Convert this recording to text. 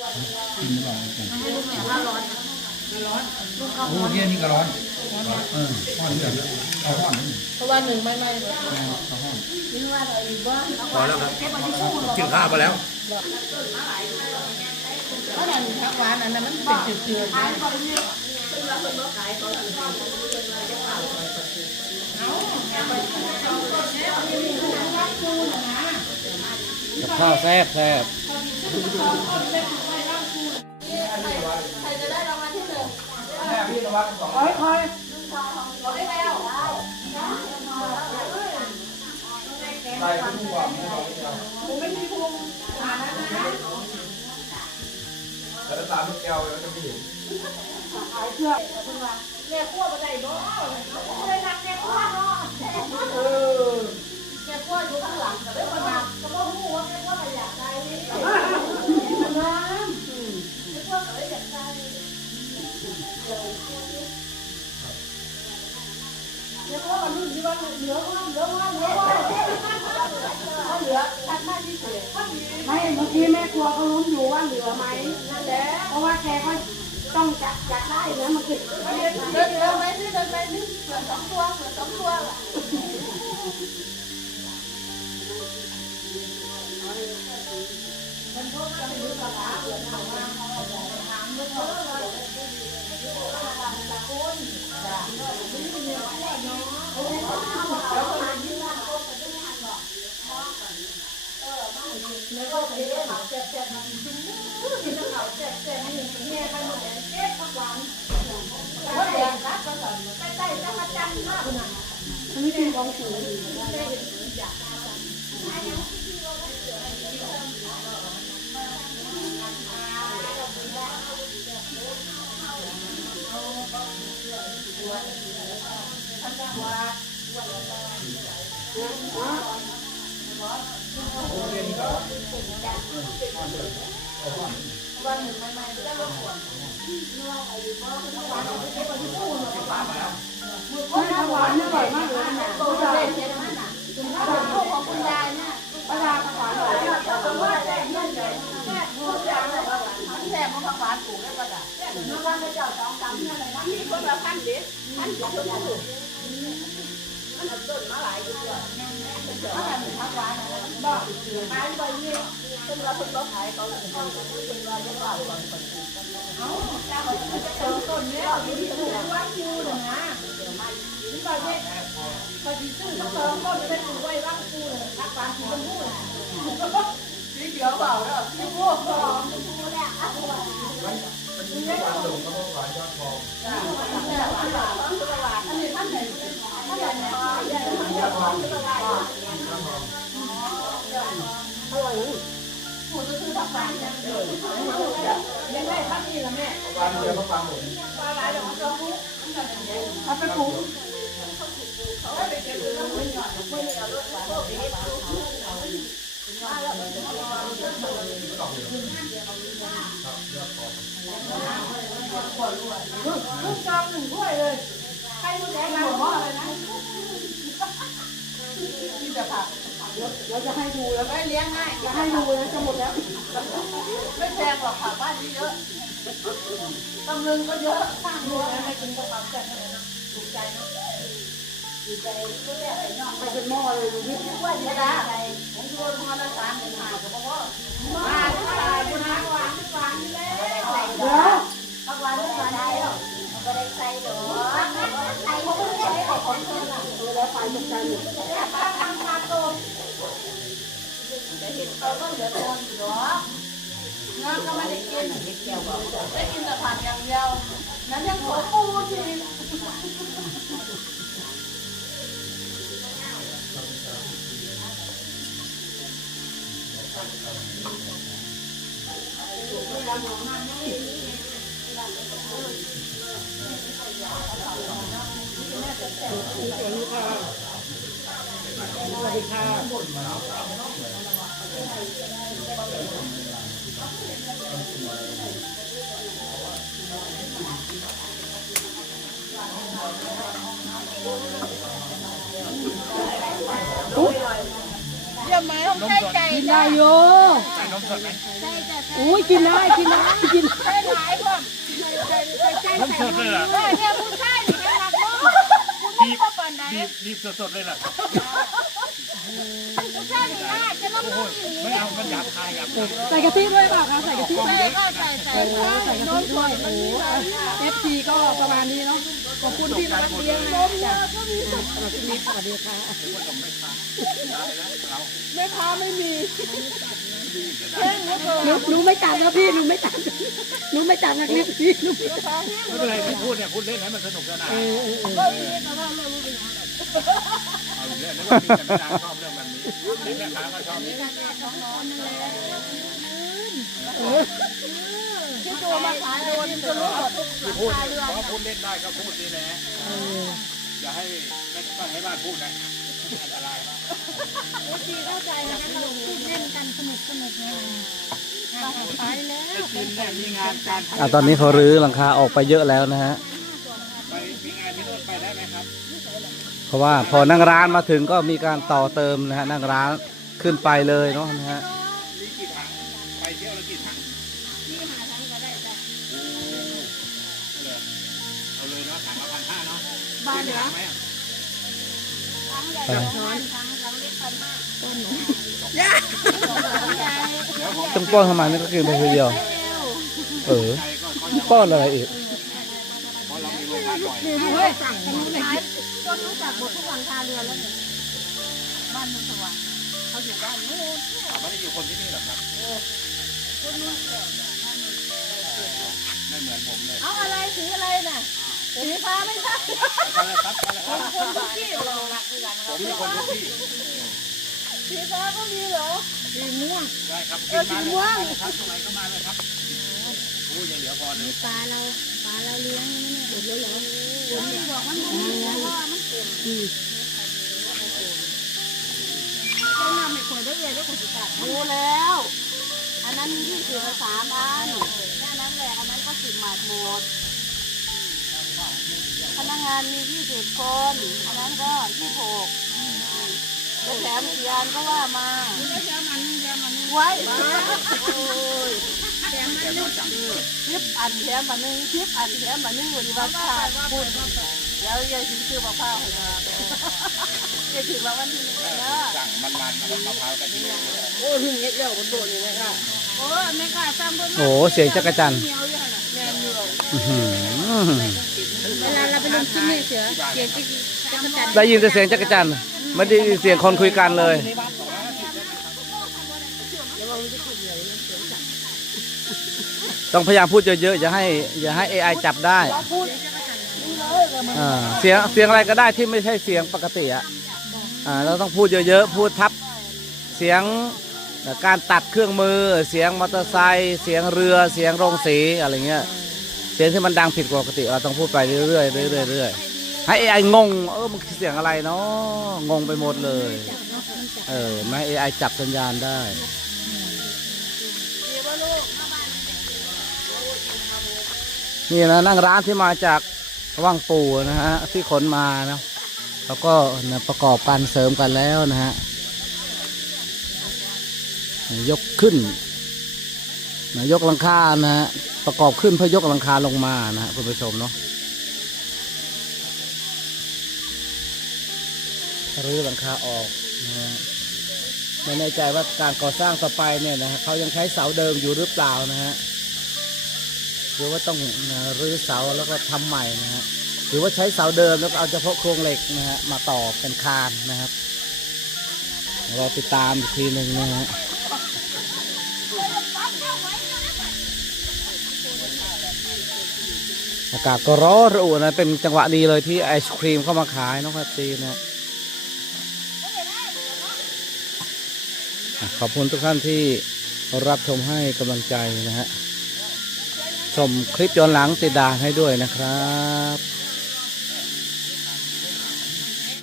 กินร้อนกันให้ลูกแม่ถ้าร้อนโอ้เย็นนี่ก็ร้อนเออร้อนเดือดเอาร้อนเพราะว่าหนึ่งไม่ไม่เลยเอาร้อนนี่ว่าเราอีกบ้านพอแล้วครับกินข้าวไปแล้วเพราะนั่นผักหวานอันนั้นมันเป็นจืดๆนะกับข้าวแซ่บแซ่บ แม่พี่ระวังสองคอยคอยใส่ทุกควาไม่เอาไม่เอาแต่ถ้าตามลูกแก้วแล้วจะไม่เห็นแม่ขั้วมาได้บ่เลยนักแม่ขั้วเนาะ ไม่เมื่อกี้แม่ครัวเขาลุ้นอยู่ว่าเหลือไหมนั่นแหละเพราะว่าแกก็ต้องจัดจัดได้นะมันคือเดินเดินไปสิเดินไปสิเหลือสองตัวเหลือสองตัวล่ะอันนี้เหวานอร่ อยมากเลยนะป้าดาของคุณยายเนี่ยป้าดาหวานอร่อยแซ่บมันหวานถูกได้ป่ะจ๊ะน้ำมันจะเจ้าสองสามเนี่ ยอะไรนะมีคนละพันเด็ดพันเดียวถูกมันต้ นมาหลายตัวถ้าแบบพักหวานอะไรมันบอกขายไปนี่เป็นว่าคนก็ขายเขาเป็นว่าเป็นว่าจะว่าก่อนคนเอาเจ้าเขาต้นเนี่ยมีที่ว่าคิวเลยนะนี่ก็เนี่ยพอดีซื้อทั้งสองต้นจะได้ปลูกไว้ร่าหวานสีชมพูสีเขียวเปล่าเนี่ยสีม่วงเปล่ามันมีหวานหลงกับหวานยอดทองยังได้พักนี่ละแม่หวาเดียวก็ฟังหลง เอาไปปลูกลูกจองหนึ่งถ้วยเลยใครรู้แกงหัวอะไรนะมีแต่ผักเราจะให้ดูแล้วไม่เลี้ยงง่ายจะให้ดูแล้วจะหมดแล้ว ไม่แพงหรอกผักบ้านนี้เยอะตำลึงก็เยอะสร้างรั้วให้กินกับผักแต่ ไหนนะถูกใจนะไปเป็นหม้อเลยดูดิว่าเยอะนะผมดูพอละสามสิบห้าก็บอกว่ามาตายคุณนะหวานหวานแล้วเดี๋ยวผักหวานหวานได้แล้วก็ได้ใส่ดอใส่เขาไม่ได้ใส่ของเธอละเวลไฟตกใจอยู่ทำมาโตจะเห็นเขาก็เหลือคนอยู่หรอเนื้อก็ไม่ได้กินได้กินแต่ผักอย่างเดียว นั้นยังขอปูทีสวัสดีค่ะ อุ้ยกินได้กินได้กินใส่หลายบ่น้ำสดเลยล่ะเออเนี่ยผู้ชายนี่ให้รักบ่ผู้หญิงบ่ปานใดบีบบีบสดๆเลยล่ะผู้ชายนี่น่าจะน้ำมันอีหลี ไม่เอามันหยาบคายหยาบคายใส่กะทิด้วยเปล่าคะใส่กะทิใส่ก็ใส่ใส่โอ้ใส่กะทิด้วยโอ้เอฟซีก็ประมาณนี้เนาะขอบคุณที่รักเลี้ยงนมเนี่ยก็มีสวัสดีสวัสดีค่ะแม่ค้าไม่มีหนูหนูไม่จัดนะพี่หนูไม่จัดหนูไม่จัดนะคลิปนี้หนูไม่จัดไม่เป็นไรที่พูดเนี่ยพูดเล่นให้มันสนุกสนาน เออเออเออก็มีแต่ว่ารารู้เป็นหยังเอาเรื่องนี้ว่ามีแต่ไม่นานชอบเรื่องแบบนี้นี่แม่ค้อบที่ตัวมาขายโดนจะรู้หมดทุกที่พูดเนี่ยเพราะพูดเล่นได้ก็พูดดีแหละอย่าให้ไม่ต้องให้บ้านพูดนะอันตรายมากีเข้าใจนะคะเราเล่นกันสนุกสนุกเลยไปแล้วไอ้จินเนี่ยมีงานการอะตอนนี้เขารื้อหลังคาออกไปเยอะแล้วนะฮะ เพราะว่าพอนั่งร้านมาถึงก็มีการต่อเติมนะฮะนั่งร้านขึ้นไปเลยเนาะนะฮะมีกี่ถังไปเที่ยวละกี่ถังนี่หาทางก็ได้จ้ะโอ้เลยเอาเลยเนาะถังละพันห้าเนาะบ้านเหลือไหมอะทั้งใหญ่ทั้งทั้งเล็กพันมากต้นหนูใหญ่ต้องป้อนเข้ามานี่ก็กินไปทีเดียวเออป้อนอะไรอีกเพราะเรามีเวลาปล่อย เฮ้ยสั่งกันไหนจนรู้จักหมดทุกหลังคาเรือนแล้วเนี่ยบ้านนุ่นสว่างเขาอยู่บ้านนู้นไม่ได้อยู่คนที่นี่หรอกครับคนนู้นไม่เหมือนผมเลยเอาอะไรสีอะไรน่ะสีฟ้าไม่ใช่ไปเลยครับไปเลยครับคนทุกที่เรารักด้วยกันผมมีคนทุกที่สีฟ้าก็มีเหรอสีม่วง ได้ครับกินมาเลยครับตรงไหนก็มาเลยครับโอ้ยยังเหลือพอเลย ปลาเราปลาเราเลี้ยงนี่หมดเลยเหรอผมบอกมันไม่มีเพราะว่ามันเต็มก็ นำไปคนได้เลยได้วคนสิบบรู้แล้ว อันนั้นยี่สิบสามอันแค่นั้นแหละอันนั้นก็สิบบาทหมด พนักงานมียี่สิบคน อันนั้นก็ยี่หกแล้วแถมกี่อันก็ว่ามาแถมอันนึงแถมอันนึงคลิปอันแถมมาหนึ่งคลิปอันแถมมาหนึ่งวันนี้วันพาพูด แล้วยายถึงชื่อมะพร้าวให้มายายถึงมาวันที่หนึ่งนะสั่งมันมันๆมะพร้าวกะทิโอ้ถึงเงี้ยเดียวบนโต๊ะนี่นะคะโอ้ไม่กล้าซ้ำเพิ่มโอ้เสียงจักรจันทร์เหนียวอยู่หั่นน่ะแม่นอยู่อื้อหือเวลาเราไปลงคลิปนี่เสือเสียงจิ๊กจักรจันทร์ได้ยินแต่เสียงจักรจันทร์ไม่ได้ยินเสียงคนคุยกันเลย ต้องพยายามพูดเยอะๆอย่าให้อย่าให้ AI จับได้ อ่าเสียงเสียงอะไรก็ได้ที่ไม่ใช่เสียงปกติอะอ่าเราต้องพูดเยอะๆพูดทับเสียงการตัดเครื่องมือ เสียงมอเตอร์ไซค์เสียงเรือเสียงโรงสีอะไรเงี้ยเสียงที่มันดังผิดปกติเราต้องพูดไปเรื่อยๆเรื่อยๆเรื่อยๆให้ AI งงเออมันเสียงอะไรเนาะงงไปหมดเลยเออไม่ให้จับสัญญาณได้นี่นะนั่งร้านที่มาจาก ว่างปูนะฮะที่ขนมานะแล้วก็ประกอบการเสริมกันแล้วนะฮะยกขึ้นนะยกหลังคานะฮะประกอบขึ้นเพื่อยกหลังคาลงมานะฮะคุณผู้ชมเนาะรื้อหลังคาออกนะฮะไม่แน่ใจว่าการก่อสร้างต่อไปเนี่ยนะฮะเขายังใช้เสาเดิมอยู่หรือเปล่านะฮะ หรือว่าต้องรื้อเสาแล้วก็ทำใหม่นะฮะหรือว่าใช้เสาเดิมแล้วก็เอาเฉพาะโครงเหล็กนะฮะมาต่อเป็นคานนะครับรอติดตามอีกทีหนึ่งนะฮะอากาศก็ร้อนระอุนะเป็นจังหวะดีเลยที่ไอศครีมเข้ามาขายน้องพัตตีนะอะขอบคุณทุกท่านที่รับชมให้กำลังใจนะฮะ ชมคลิปย้อนหลังติดดาให้ด้วยนะครับ